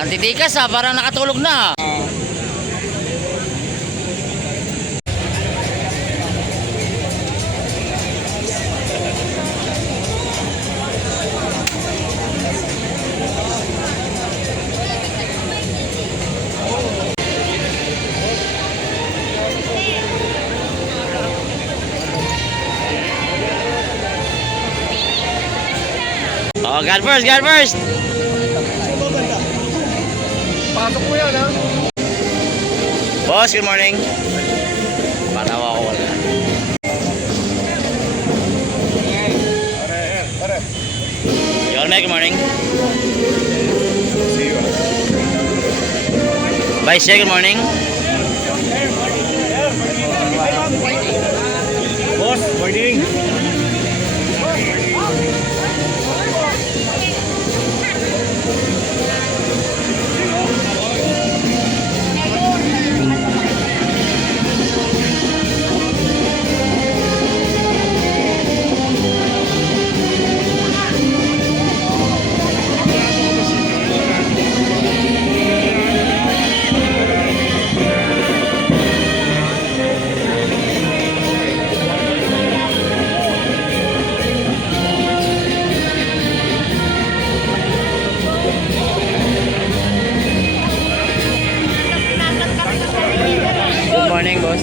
Antitikas ha, parang nakatulog na. Oh, God first, God first. Pasok mo yan, ha? Boss, good morning. Panawa ko wala. Yorme, good morning. See you. Vice Chair, good morning. Boss, morning. Good morning, boss.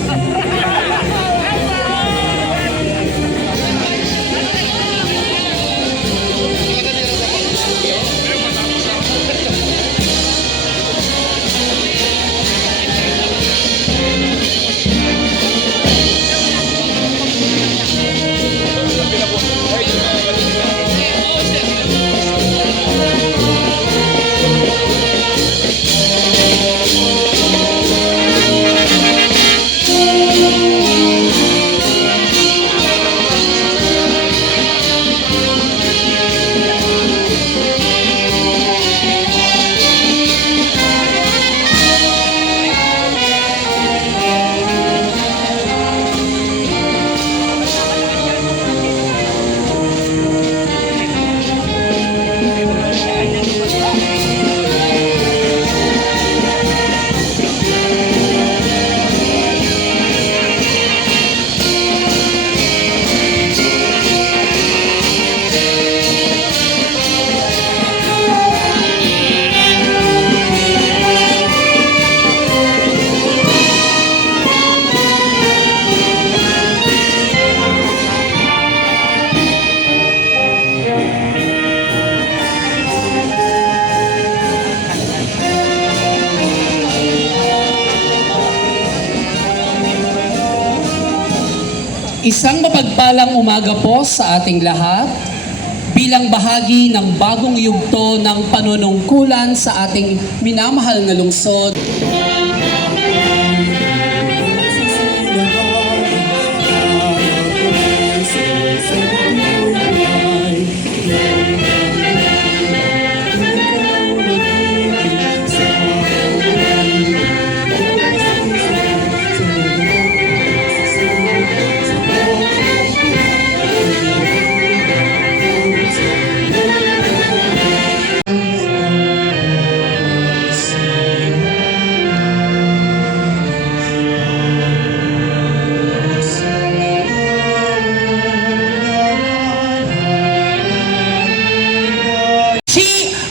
Isang mapagpalang umaga po sa ating lahat bilang bahagi ng bagong yugto ng panunungkulan sa ating minamahal na lungsod.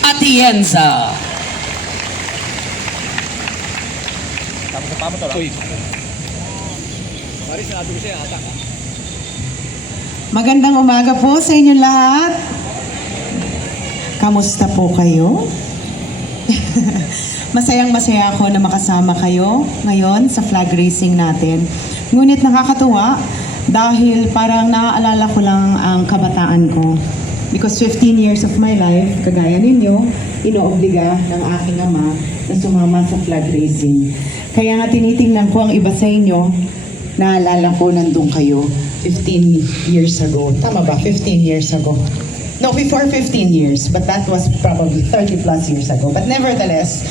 Atienza. Magandang umaga po sa inyo lahat. Kamusta po kayo? Masayang-masaya ako na makasama kayo ngayon sa flag racing natin. Ngunit nakakatuwa dahil parang naaalala ko lang ang kabataan ko. Because 15 years of my life, kagaya ninyo, inoobliga ng aking ama na sumama sa flag racing. Kaya nga tinitingnan ko ang iba sa inyo, naalala ko nandun kayo 15 years ago. Tama ba? 15 years ago. No, before 15 years, but that was probably 30 plus years ago. But nevertheless,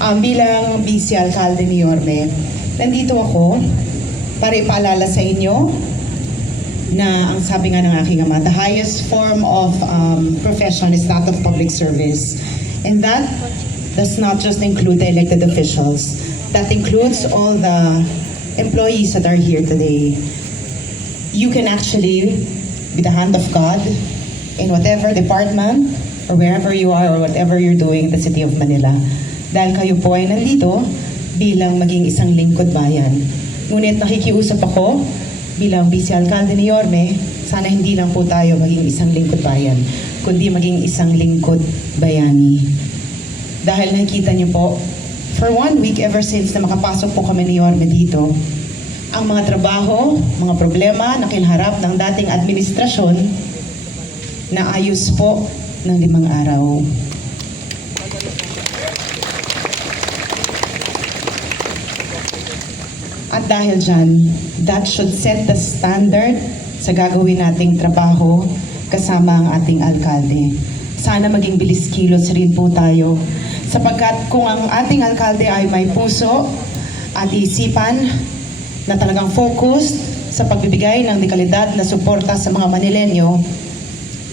bilang Vice Alcalde ni Yorme, nandito ako para ipaalala sa inyo na ang sabi nga ng aking ama, the highest form of profession is that of public service. And that does not just include the elected officials. That includes all the employees that are here today. You can actually be the hand of God in whatever department or wherever you are or whatever you're doing in the City of Manila. Dahil kayo po ay nandito bilang maging isang lingkod bayan. Ngunit nakikiusap ako bilang Vice Alcalde ni Yorme, sana hindi lang po tayo maging isang lingkod bayan, kundi maging isang lingkod bayani. Dahil nakikita niyo po, for 1 week ever since na makapasok po kami ni Yorme dito, ang mga trabaho, mga problema na kinharap ng dating administrasyon na ayos po ng 5 araw. At dahil dyan, that should set the standard sa gagawin nating trabaho kasama ang ating alkalde. Sana maging bilis kilos rin po tayo. Sapagkat kung ang ating alkalde ay may puso at isipan na talagang focused sa pagbibigay ng dekalidad na suporta sa mga Manilenyo,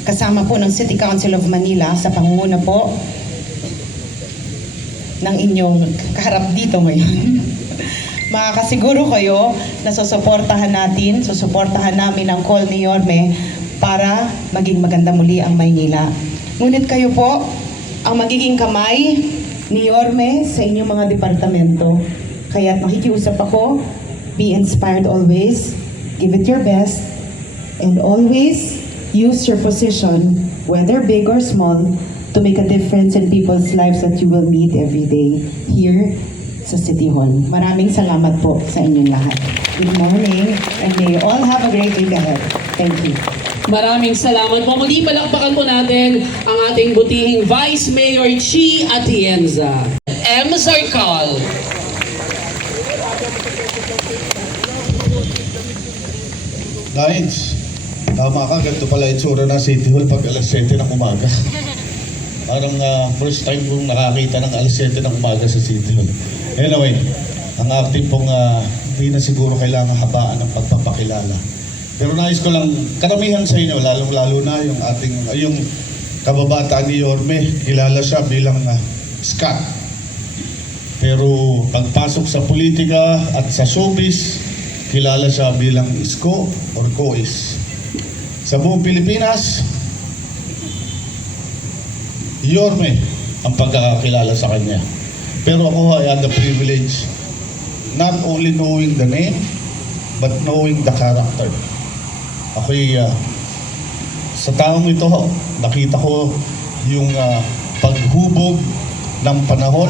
kasama po ng City Council of Manila sa pangunguna po ng inyong kaharap dito ngayon. Makakasiguro kayo na susuportahan namin ang call ni Yorme para maging maganda muli ang Maynila. Ngunit kayo po ang magiging kamay ni Yorme sa inyong mga departamento. Kaya't nakikiusap ako, be inspired always, give it your best, and always use your position, whether big or small, to make a difference in people's lives that you will meet every day here sa City Hall. Maraming salamat po sa inyong lahat. Good morning, and may you all have a great week ahead. Thank you. Maraming salamat po. Muli palakpakan po natin ang ating butihing Vice Mayor Chi Atienza. M. Zarcal. Nines, tama ka, ganito pala itsura ng City Hall pag alas 7 ng umaga. Parang first time kong nakakita ng alas 7 ng umaga sa City Hall. Anyway, ang ating pong hindi na siguro kailangan habaan ng pagpapakilala. Pero nais ko lang, karamihan sa inyo, lalong-lalo na yung ating, yung kababataan ni Yorme, kilala siya bilang Scott. Pero pagpasok sa politika at sa showbiz, kilala siya bilang Isko or Kois. Sa buong Pilipinas, Yorme ang pagkakakilala sa kanya. Pero ako I had the privilege not only knowing the name, but knowing the character. Ako'y sa taong ito, nakita ko yung paghubog ng panahon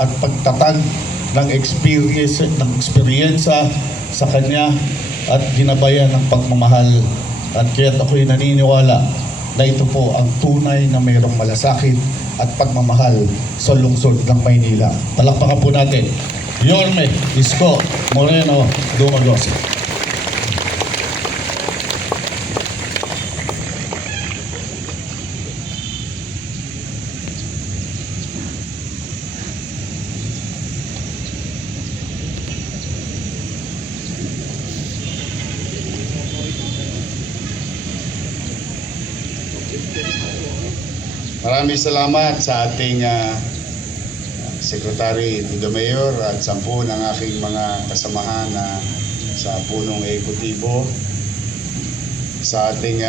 at pagtatag ng experience sa kanya at ginabayan ng pagmamahal. At kaya ako'y naniniwala na ito po ang tunay na mayroong malasakit at pagmamahal sa lungsod ng Maynila. Palakpakan po natin, Yorme Isko Moreno Dumagoso. Maraming salamat sa ating Secretary to the Mayor at 10 ng aking mga kasamahan sa punong ekutibo, sa ating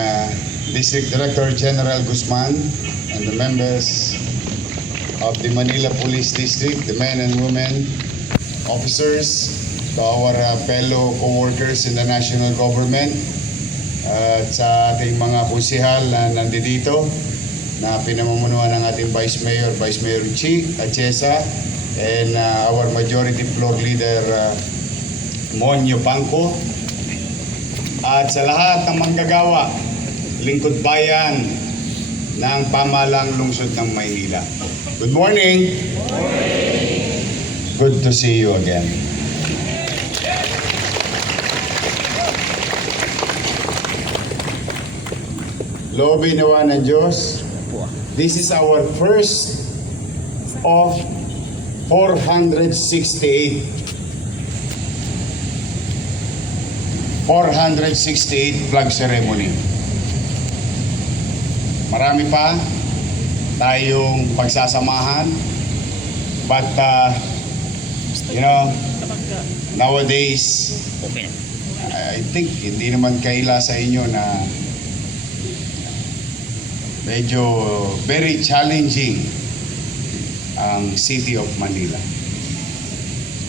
District Director General Guzman and the members of the Manila Police District, the men and women, officers, to our fellow co-workers in the national government, at sa ating mga konsehal na nandito, na pinamumunuan ng ating Vice Mayor Chi Atienza, and our Majority Floor Leader Monyo Pangco, at sa lahat ng manggagawa, lingkod bayan ng pamahalang lungsod ng Maynila. Good morning! Good to see you again. Loobin nawa ng Diyos, this is our first of 468 flag ceremony. Marami pa tayong pagsasamahan But, nowadays, Okay na. I think hindi naman kaila sa inyo na medyo very challenging ang City of Manila.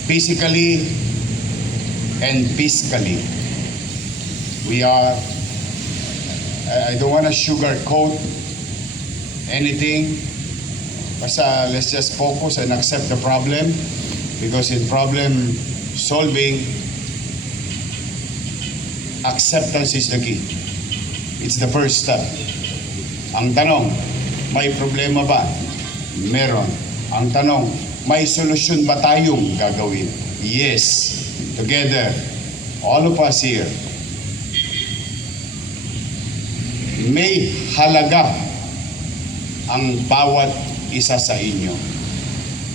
Physically and fiscally, we are, I don't want to sugarcoat anything. Basta let's just focus and accept the problem, because in problem solving, acceptance is the key. It's the first step. Ang tanong, may problema ba? Meron. Ang tanong, may solusyon ba tayong gagawin? Yes. Together, all of us here, may halaga ang bawat isa sa inyo.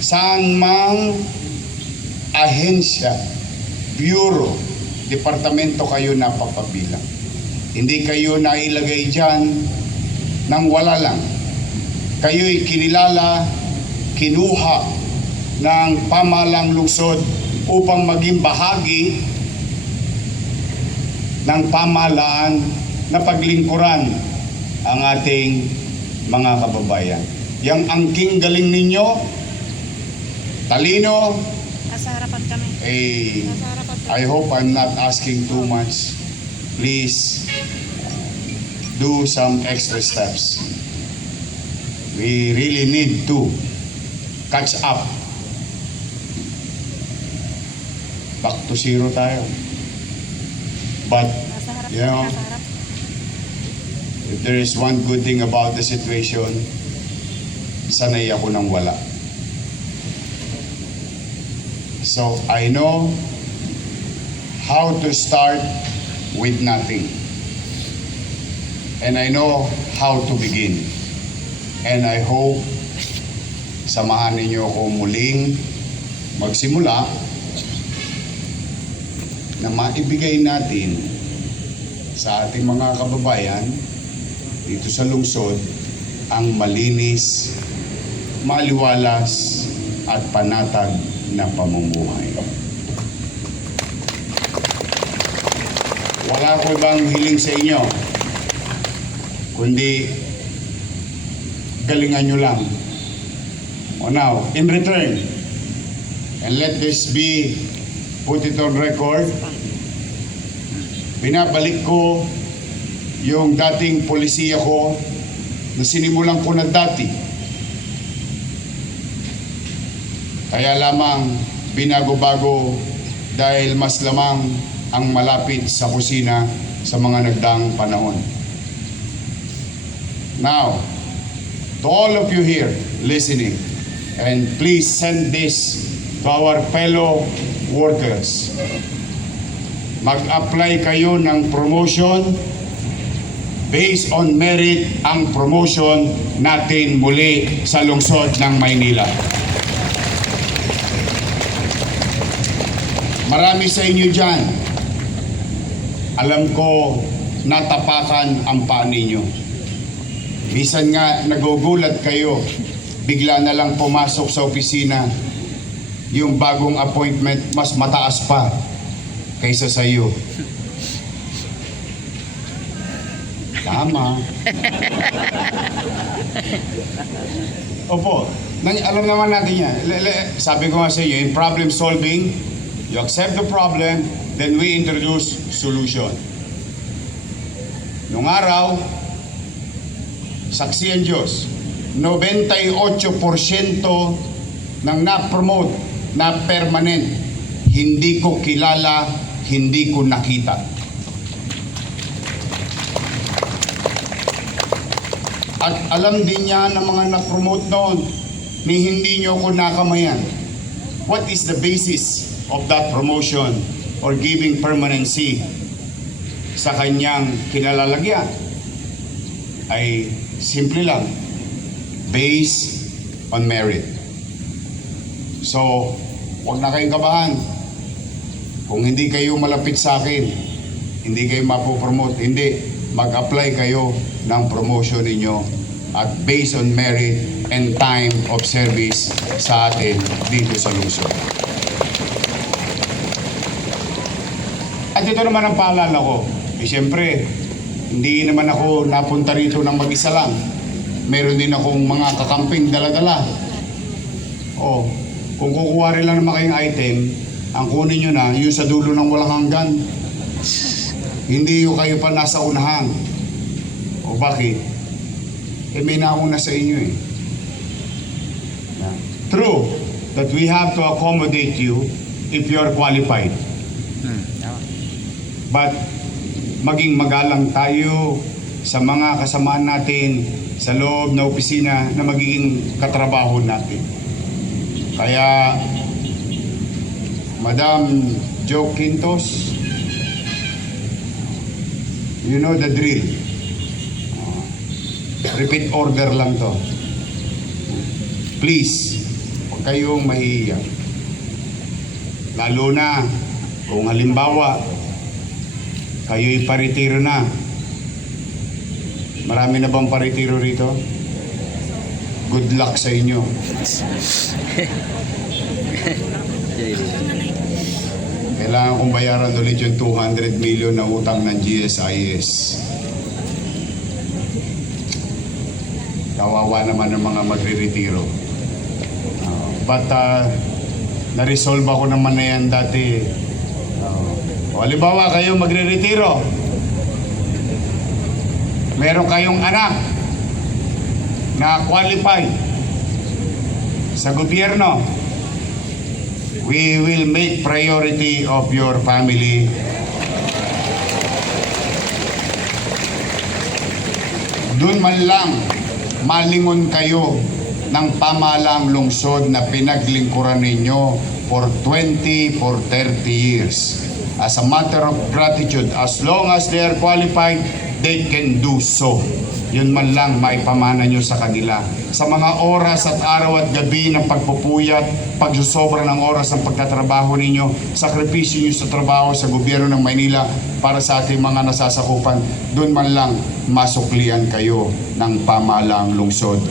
Saan mang ahensya, bureau, departamento kayo napapabilang. Hindi kayo nailagay dyan nang wala lang. Kayo'y kinilala, kinuha ng pamahalang lungsod upang maging bahagi ng pamahalaan na paglingkuran ang ating mga kababayan. Yang angking galing ninyo, talino, Nasa harapan kami. Nasa harapan kami. I hope I'm not asking too much. Please do some extra steps. We really need to catch up. Back to zero tayo. But, Nasa harap you know, kami. Nasa harap. if there is one good thing about the situation, sanay ako ng wala. So I know how to start with nothing. And I know how to begin. And I hope samahan ninyo ako muling magsimula na maibigay natin sa ating mga kababayan dito sa lungsod ang malinis, maliwalas at panatag na pamumuhay. Wala ko ibang hiling sa inyo, kundi galingan nyo lang. O now, in return, and let this be, put it on record, binabalik ko yung dating polisiya ko na sinimulan ko na dati. Kaya lamang binago-bago dahil mas lamang ang malapit sa kusina sa mga nagdaang panahon. Now, to all of you here listening, and please send this to our fellow workers. Mag-apply kayo ng promotion. Based on merit ang promotion natin muli sa lungsod ng Maynila. Marami sa inyo dyan, alam ko natapakan ang paa ninyo. Minsan nga nagugulat kayo, bigla na lang pumasok sa opisina, yung bagong appointment mas mataas pa kaysa sa iyo. Tama. Opo, alam naman natin yan. Sabi ko nga sa inyo, in problem solving, you accept the problem, then we introduce solution. Nung araw, saksi ang Diyos, 98% ng na-promote na permanent, hindi ko kilala, hindi ko nakita. At alam din niya ng mga na-promote noon, ni hindi niyo ako nakamayan. What is the basis of that promotion or giving permanency sa kanyang kinalalagyan? Ay simple lang, based on merit. So, huwag na kayong kabahan. Kung hindi kayo malapit sa akin, hindi kayo mapopromote. Hindi, mag-apply kayo ng promotion ninyo at based on merit and time of service sa atin dito sa lungsod. At ito naman ang paalala ko. Siyempre, hindi naman ako napunta rito ng mag-isa lang. Meron din akong mga kakamping dala-dala. Kung kukuha rin lang naman kayong item, ang kunin nyo na, yung sa dulo ng walang hanggan. Hindi yung kayo pa nasa unahan. Bakit? May nauna sa inyo eh. True that we have to accommodate you if you're qualified. But maging magalang tayo sa mga kasamaan natin sa loob na opisina na magiging katrabaho natin. Kaya, Madam Jo Quintos, you know the drill. Repeat order lang to. Please, huwag kayong mahihiya. Lalo na kung halimbawa, kayo'y paritiro na. Marami na bang paritiro rito? Good luck sa inyo. Kailangan kong bayaran ulit yung 200 million na utang ng GSIS. Kawawa naman ng mga magre-retiro. But na-resolve ako naman na yan dati. Halimbawa kayo magre-retiro. Meron kayong anak na qualified sa gobyerno. We will make priority of your family. Doon man lang malingon kayo ng pamahalaang lungsod na pinaglingkuran ninyo for 20, for 30 years. As a matter of gratitude, as long as they are qualified, they can do so. Yun man lang maipamana nyo sa kanila. Sa mga oras at araw at gabi ng pagpupuyat, pagsusobra ng oras ng pagtatrabaho ninyo, sakripisyo nyo sa trabaho sa gobyerno ng Maynila para sa ating mga nasasakupan, doon man lang masuklian kayo ng pamahalaang lungsod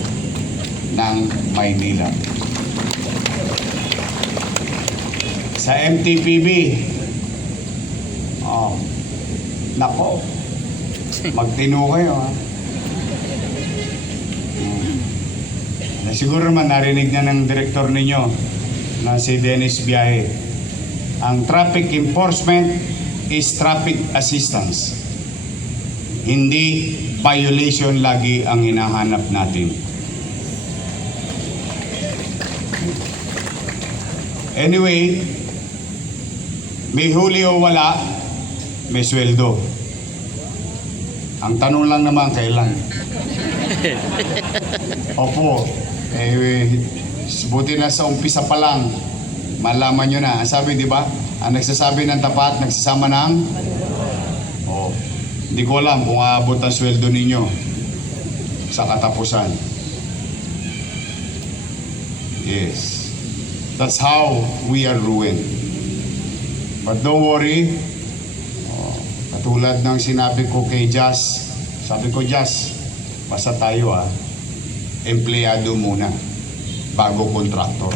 ng Maynila. Sa MTPB, nako, magtino kayo ha. Siguro naman narinig na ng direktor ninyo na si Dennis Biahe. Ang traffic enforcement is traffic assistance. Hindi violation lagi ang hinahanap natin. Anyway, may huli o wala, may sweldo. Ang tanong lang naman, kailan? Opo, buti na sa umpisa pa lang, malaman nyo na. Ang sabi, di ba? Ang nagsasabi ng tapat, nagsasama ng? Hindi ko alam kung aabot ang sweldo ninyo sa katapusan. Yes. That's how we are ruined. But don't worry. Katulad ng sinabi ko kay Jazz, sabi ko, Jazz, basta tayo empleyado muna bago kontraktor.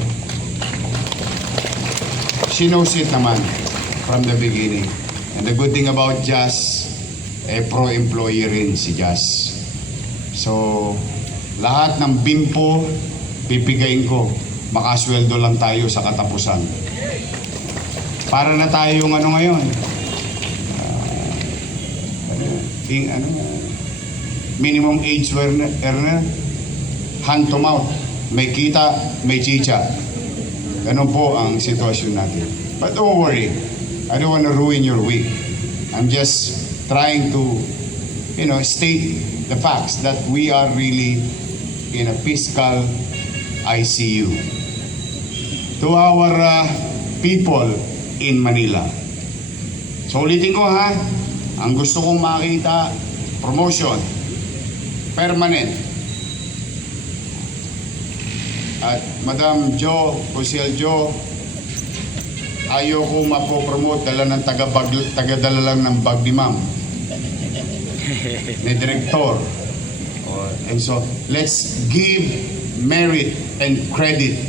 She knows it naman from the beginning. And the good thing about Jazz, pro-employee rin si Jazz. So, lahat ng bimpo, pipigain ko, makasweldo lang tayo sa katapusan. Para na tayo yung ngayon, minimum age earner, hand to mouth, may kita, may chicha. Ganun po ang sitwasyon natin. But don't worry, I don't want to ruin your week. I'm just trying to, state the facts that we are really in a fiscal ICU. To our people in Manila. So ulitin ko ang gusto kong makita, promotion, permanent. At Madam Jo, Kusel Jo, ayaw ko mapopromote, dala ng tagadala lang ng bag ni ma'am. Ni direktor. And so, let's give merit and credit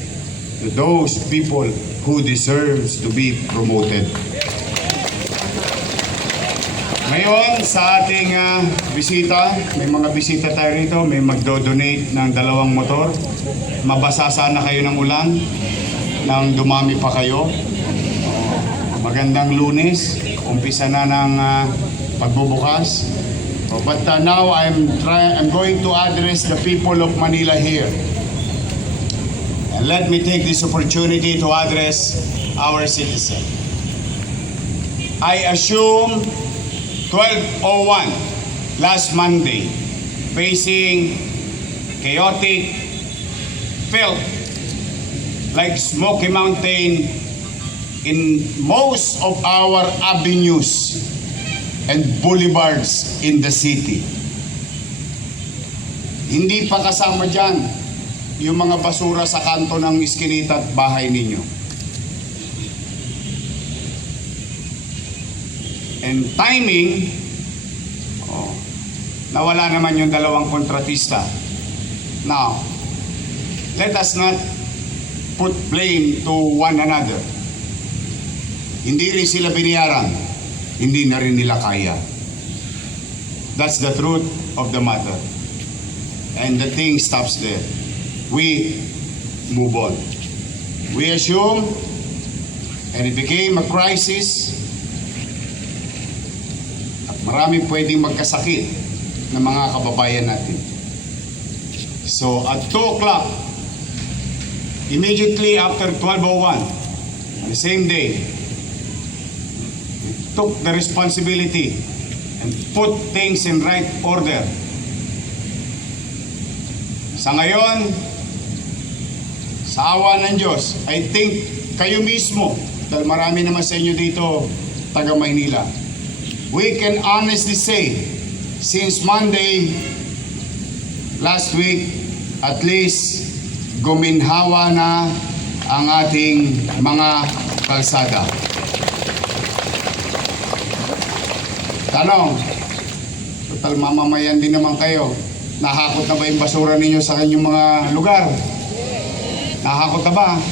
to those people who deserves to be promoted. Ngayon, sa ating bisita, may mga bisita tayo rito, may magdo-donate ng 2 motor. Mabasa sana kayo ng ulan, nang dumami pa kayo. Magandang Lunes, umpisa na ng pagbubukas. But now I'm going to address the people of Manila here. And let me take this opportunity to address our citizens. I assume 12:01 last Monday, facing chaotic filth like Smoky Mountain in most of our avenues and boulevards in the city. Hindi pa kasama dyan yung mga basura sa kanto ng iskinita at bahay ninyo. And timing, nawala naman yung 2 kontratista. Now, let us not put blame to one another. Hindi rin sila biniyaran, hindi na rin nila kaya. That's the truth of the matter. And the thing stops there. We move on. We assume, and it became a crisis. Marami pwedeng magkasakit ng mga kababayan natin. So at 2 o'clock, immediately after 12:01, the same day, we took the responsibility and put things in right order. Sa ngayon, sa awa ng Diyos, I think kayo mismo, dahil marami naman sa inyo dito, taga Maynila, we can honestly say, since Monday, last week, at least, guminhawa na ang ating mga kalsada. Tanong, total mamamayan din naman kayo. Nahakot na ba yung basura ninyo sa kanyang mga lugar? Nahakot na ba?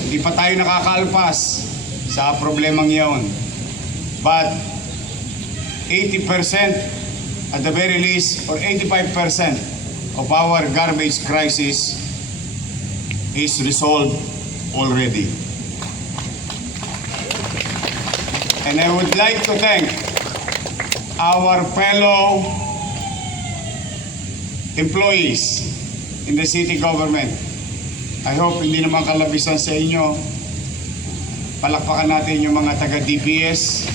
Hindi pa tayo nakakaalpas sa problemang iyon. But 80% at the very least, or 85% of our garbage crisis is resolved already. And I would like to thank our fellow employees in the city government. I hope hindi naman kalabisan sa inyo. Palakpakan natin yung mga taga-DPS,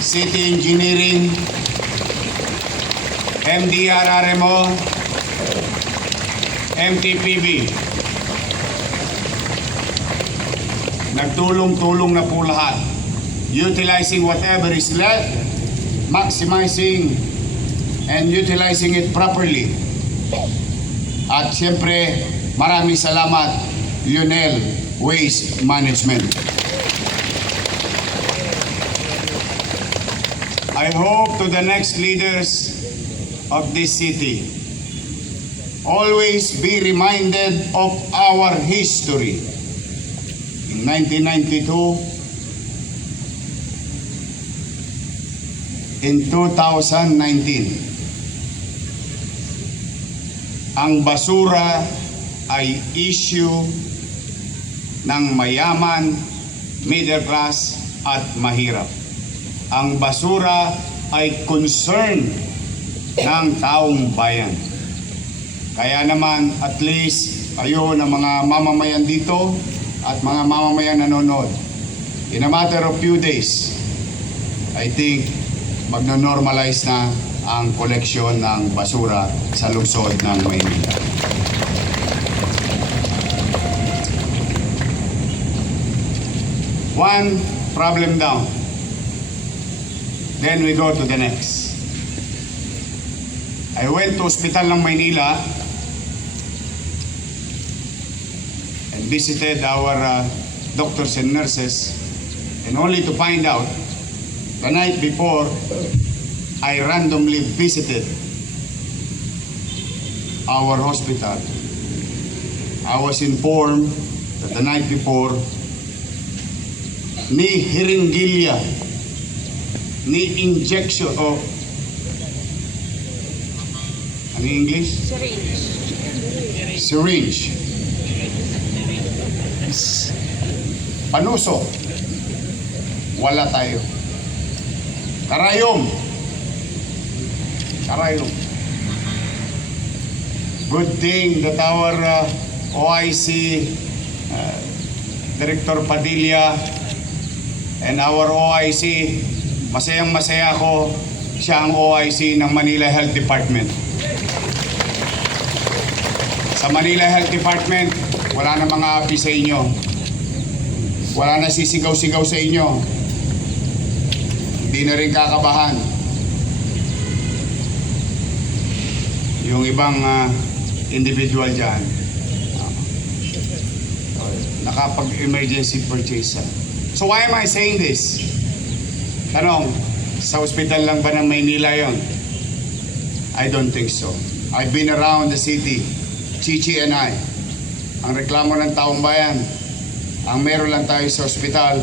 City Engineering, MDRRMO, MTPB. Nagtulong-tulong na po lahat. Utilizing whatever is left, maximizing and utilizing it properly. At siyempre, maraming salamat, Lionel Waste Management. I hope to the next leaders of this city, always be reminded of our history. In 1992, in 2019, ang basura ay issue ng mayaman, middle class at mahirap. Ang basura ay concern ng taong bayan. Kaya naman at least kayo na mga mamamayan dito at mga mamamayan nanonood, in a matter of few days, I think magno-normalize na ang koleksyon ng basura sa lungsod ng Maynila. One problem down. Then we go to the next. I went to Hospital ng Maynila and visited our doctors and nurses, and only to find out the night before I randomly visited our hospital, I was informed that the night before, ni hiringilya, ni injection, o ano yung English? Syringe. Panusok. Wala tayo. Karayom. Good thing that our OIC Director Padilla and our OIC, masayang-masaya ako, siya ang OIC ng Manila Health Department. Sa Manila Health Department, wala na mga api sa inyo. Wala na sisigaw-sigaw sa inyo. Hindi na rin kakabahan. Yung ibang individual dyan, nakapag-emergency purchase. So why am I saying this? Tanong, sa ospital lang ba ng Maynila yon? I don't think so. I've been around the city, Chichi and I. Ang reklamo ng taong bayan, ang meron lang tayo sa ospital,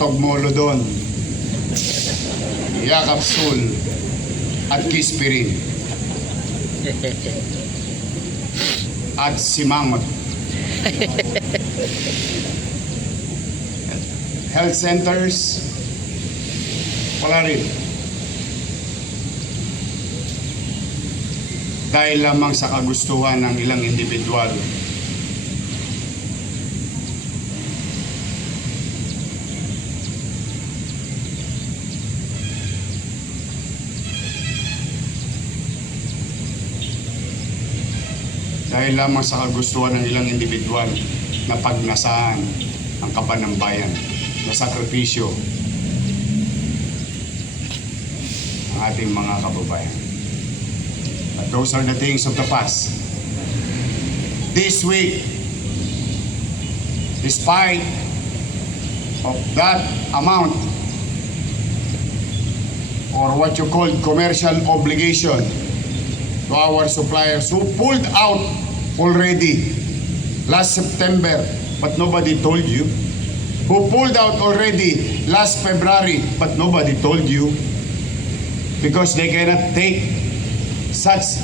Togmolo doon, Yakapsul, at Kispirin, at Simangot. Health centers, wala rin. Dahil lamang sa kagustuhan ng ilang individual. Dahil lamang sa kagustuhan ng ilang individual na pagnasaan ang kaban ng bayan, na sakripisyo ang ating mga kababayan. But those are the things of the past. This week, despite of that amount or what you call commercial obligation to our suppliers who pulled out already last September, but nobody told you. Who pulled out already last February, but nobody told you. Because they cannot take such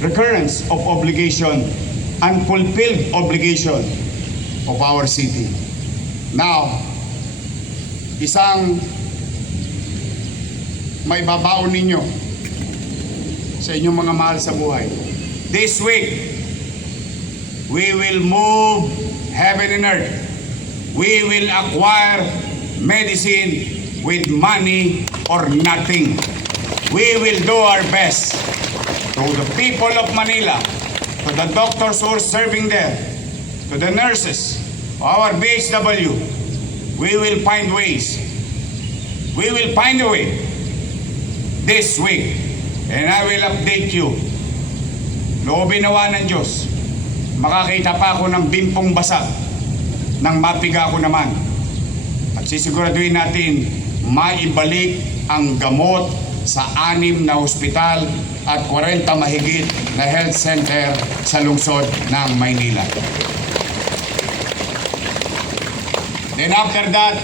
recurrence of obligation, unfulfilled obligation of our city. Now, isang may babaon ninyo sa inyong mga mahal sa buhay. This week, we will move heaven and earth. We will acquire medicine with money or nothing. We will do our best to the people of Manila, to the doctors who are serving there, to the nurses, our BHW. We will find ways. We will find a way this week, and I will update you. Loobin nawa ng Diyos, makakita pa ako ng bimpong basag nang mapiga ko naman. At sisiguraduhin natin maibalik ang gamot sa 6 na ospital at 40 mahigit na health center sa lungsod ng Maynila. Then after that,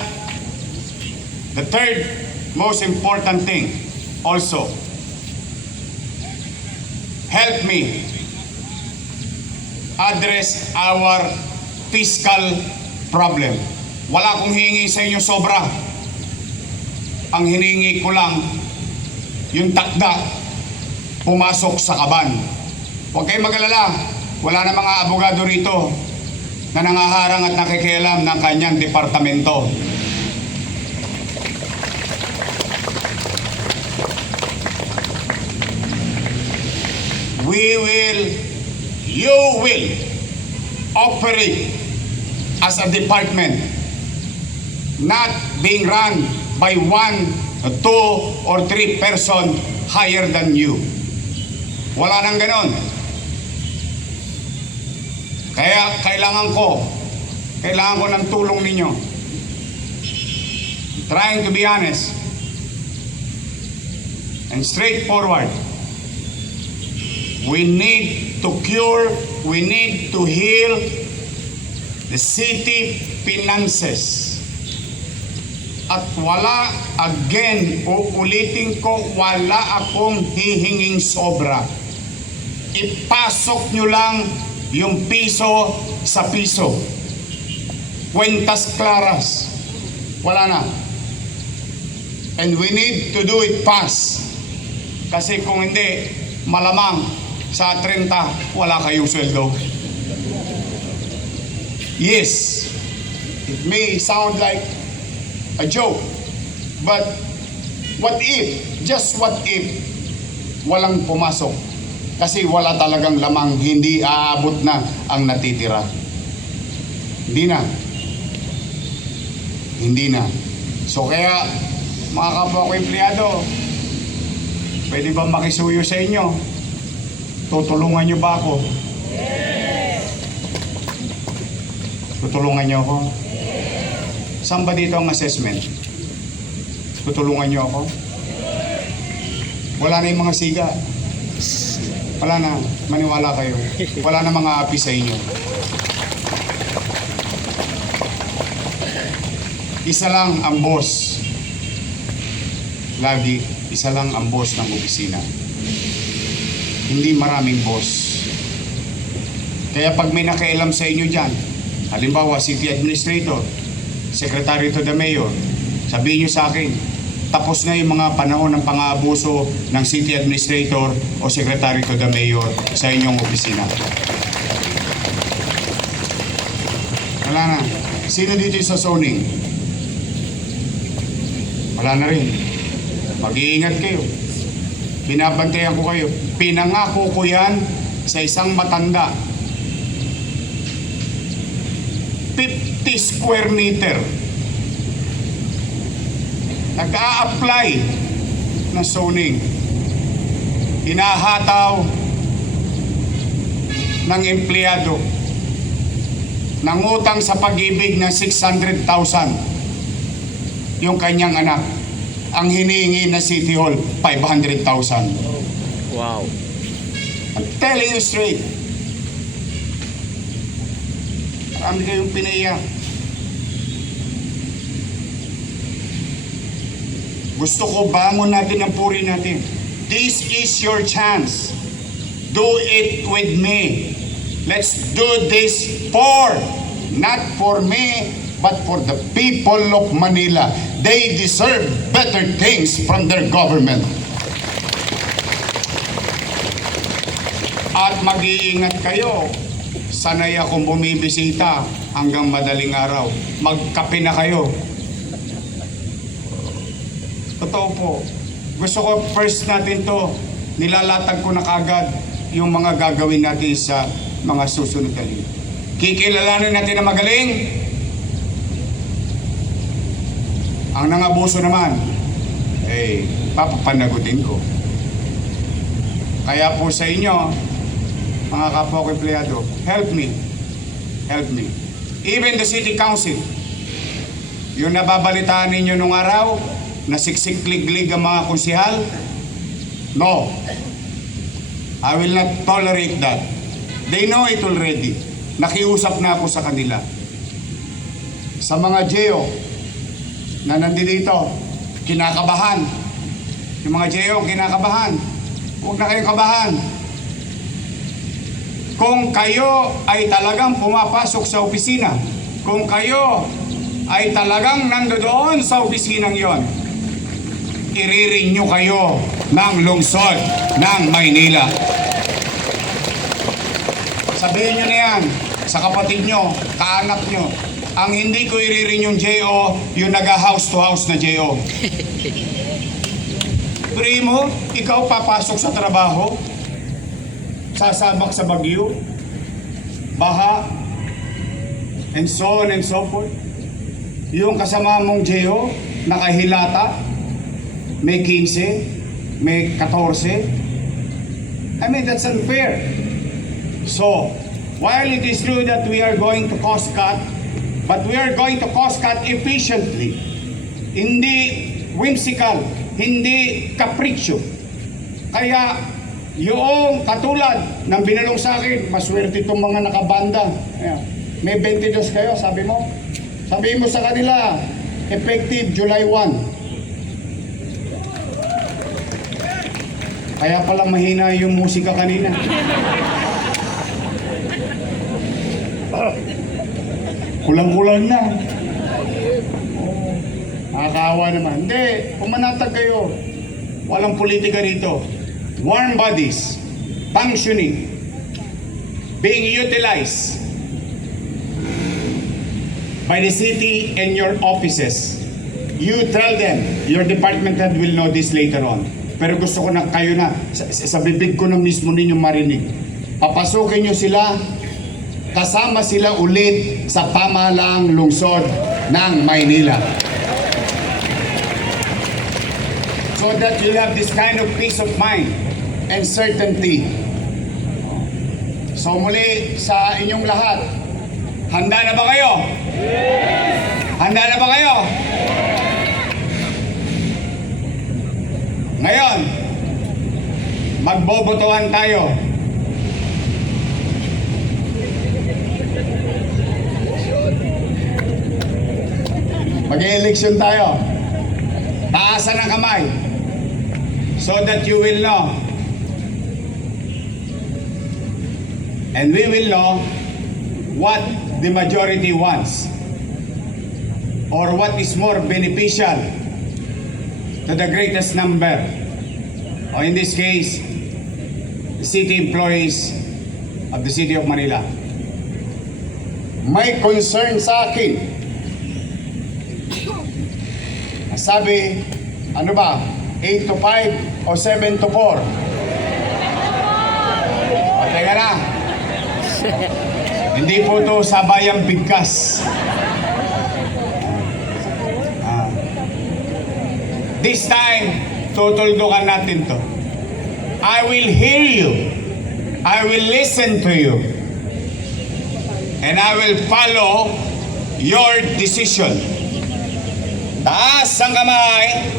the third most important thing also, help me address our fiscal problem. Wala akong hihingi sa inyo sobra. Ang hiningi ko lang, yung takda, pumasok sa kaban. Huwag kayong mag-alala, wala na mga abogado rito na nangaharang at nakikialam ng kanyang departamento. You will operate as a department, not being run by 1, 2, or 3 person higher than you. Wala nang ganon. Kaya kailangan ko ng tulong ninyo. Trying to be honest and straightforward. We need to cure, we need to heal the city finances. At wala, again, uulitin ko, wala akong hihinging sobra. Ipasok nyo lang yung piso sa piso. Cuentas claras. Wala na. And we need to do it fast. Kasi kung hindi, malamang sa 30, wala kayong sweldo. Yes, it may sound like a joke, but what if, just what if, walang pumasok? Kasi wala talagang lamang, hindi aabot na ang natitira. Hindi na. Hindi na. So kaya, mga kapwa ko empleyado, pwede ba makisuyo sa inyo? Tutulungan nyo ba ako? Tutulungan nyo ako? Saan ba dito ang assessment? Tutulungan nyo ako? Wala na yung mga siga. Wala na. Maniwala kayo. Wala na mga api sa inyo. Isa lang ang boss. Lagi, isa lang ang boss ng opisina. Hindi maraming boss. Kaya pag may nakialam sa inyo dyan, halimbawa city administrator, secretary to the mayor, sabihin nyo sa akin, tapos na yung mga panahon ng pang-aabuso ng city administrator o secretary to the mayor sa inyong opisina. Wala na. Sino dito sa zoning? Wala na rin. Mag-iingat kayo. Binabantayan ko kayo. Pinangako ko yan sa isang matanda. 50 square meter. Nag-a-apply na zoning. Hinahataw ng empleyado. Nangutang sa Pag-ibig ng 600,000 yung kanyang anak. Ang hinihingi na City Hall, 500,000. Wow. I'm telling you straight. Marami kayong pinaiyak. Gusto ko bangon natin ang puri natin. This is your chance. Do it with me. Let's do this not for me, but for the people of Manila. They deserve better things from their government. At mag-iingat kayo. Sanay akong bumibisita hanggang madaling araw. Magkape na kayo. Totoo po. Gusto ko first natin to, nilalatag ko na kagad yung mga gagawin natin sa mga susunod na linggo. Kikilalanin natin na magaling. Ang nangabuso naman, papapanagutin ko. Kaya po sa inyo, mga kapwa ko empleyado, help me. Help me. Even the city council, yung nababalitaan ninyo nung araw, na siksik-liglig ang mga konsihal, no. I will not tolerate that. They know it already. Nakiusap na ako sa kanila. Sa mga GEO na nandito, kinakabahan. Yung mga GEO, kinakabahan. Huwag na kayong kabahan. Kung kayo ay talagang pumapasok sa opisina, kung kayo ay talagang nandoon sa opisinang yon, irirenew kayo ng lungsod ng Maynila. Sabihin nyo na yan sa kapatid nyo, kaanak nyo. Ang hindi ko irirenew yung JO, yung naga-house to house na JO. Primo, ikaw papasok sa trabaho, sasabak sa bagyo, baha, and so on and so forth. Yung kasama mong JO, nakahilata, may 15, may 14. I mean, that's unfair. So, while it is true that we are going to cost cut, but we are going to cost cut efficiently. Hindi whimsical, hindi capriccio. Kaya, yung katulad ng binalong sa akin, maswerte itong mga nakabanda. Ayan. May 22 kayo, sabi mo? Sabihin mo sa kanila, effective July 1. Kaya pala mahina yung musika kanina. Kulang-kulang na. Nakakaawa naman. Hindi, pumanatag kayo. Walang politika rito. Warm bodies, functioning, being utilized by the city and your offices. You tell them, your department head will know this later on. Pero gusto ko na kayo na, sa bibig ko na mismo ninyo marinig. Papasukin nyo sila, kasama sila ulit sa pamahalaang lungsod ng Maynila. So that you have this kind of peace of mind and certainty. So muli sa inyong lahat, handa na ba kayo? Handa na ba kayo? Ngayon, magbobotohan tayo. Mag-eleksyon tayo. Taasan ang kamay so that you will know. And we will know what the majority wants or what is more beneficial to the greatest number, or in this case, the city employees of the City of Manila. May concern sa akin. Sabi, ano ba, 8 to 5 o 7 to 4? O, teka na. Hindi po ito sabayang bigkas. This time, tutuldukan natin to. I will hear you. I will listen to you. And I will follow your decision. Taas ang kamay.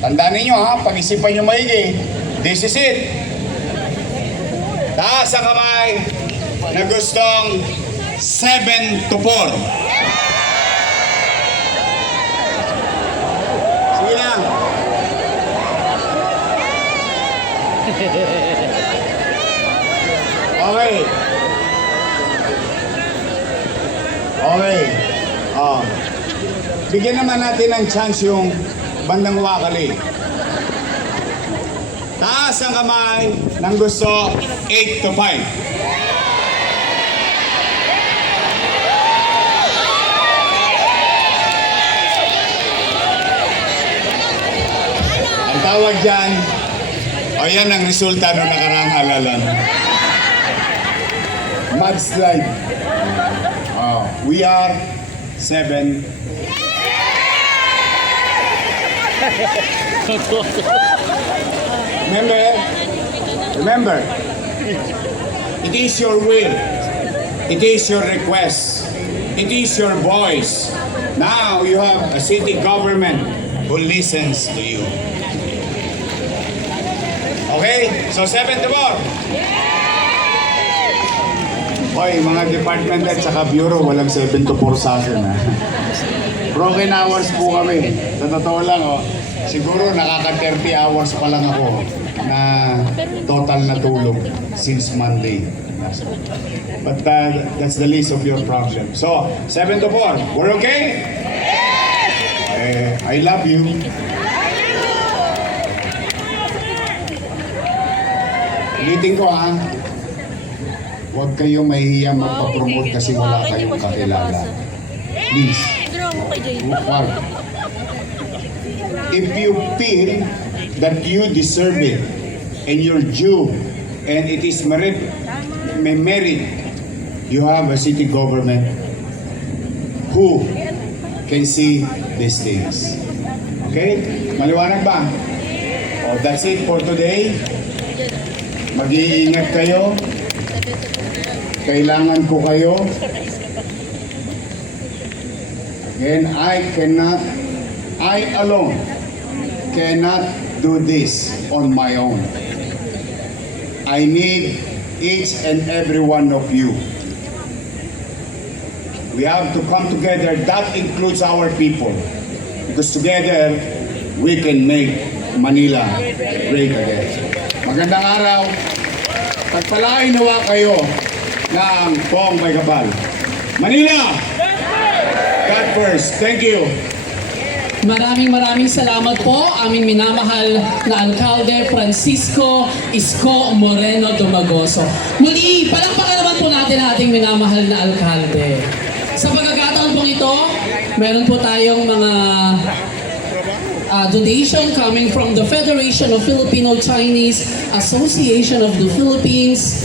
Tandaan ninyo ha, pag-isipan nyo maigi. This is it. Taas ang kamay na gustong 7 to 4. Sige na. Okay. Okay. Bigyan naman natin ng chance yung bandang wakali. Taas ang kamay ng gusto 8 to 5. Ang tawag dyan, o yan ang resulta ng nakaraang halalan. Mudslide. We are 7. Remember, it is your will, it is your request, it is your voice. Now you have a city government who listens to you. Okay, so 7 to 4. Hoy, mga department at saka bureau, walang 7 to 4 sa akin. Broken hours po kami. Sa totoo lang, siguro nakaka-30 hours pa lang ako na total na tulog since Monday. But that's the least of your problem. So, 7 to 4. We're okay? I love you. Ulitin ko ha. Huwag kayong mahihiyang magpapromote kasi wala kayong kakilala. Please. Huwag. If you feel that you deserve it and you're due and it is merit, you have a city government who can see these things. Okay? Maliwanag ba? Oh, that's it for today. Mag-iingat kayo. Kailangan ko kayo. Again, I alone cannot do this on my own. I need each and every one of you. We have to come together. That includes our people. Because together, we can make Manila great again. Magandang araw. Pagpalain nawa kayo ng buong may kapal. Manila! God first. Thank you. Maraming salamat po aming minamahal na Alcalde Francisco Isko Moreno Dumagoso. Muli, palakpakan naman po natin ang ating minamahal na Alcalde. Sa pagkakataon pong ito, meron po tayong mga donation coming from the Federation of Filipino Chinese Association of the Philippines,